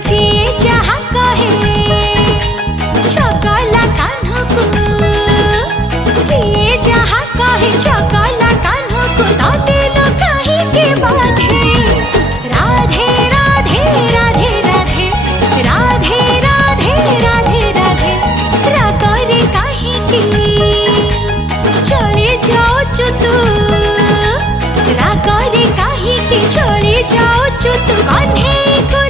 जी जहाँ कहे चकला कान्हा को, जी जहाँ कहे चकला कान्हा को, ताते लो काहे के बाधे। राधे राधे राधे राधे राधे राधे राधे राधे, रागरे काहे की चले जाओ तू, रागरे काहे की चले जाओ तू, कान्हे को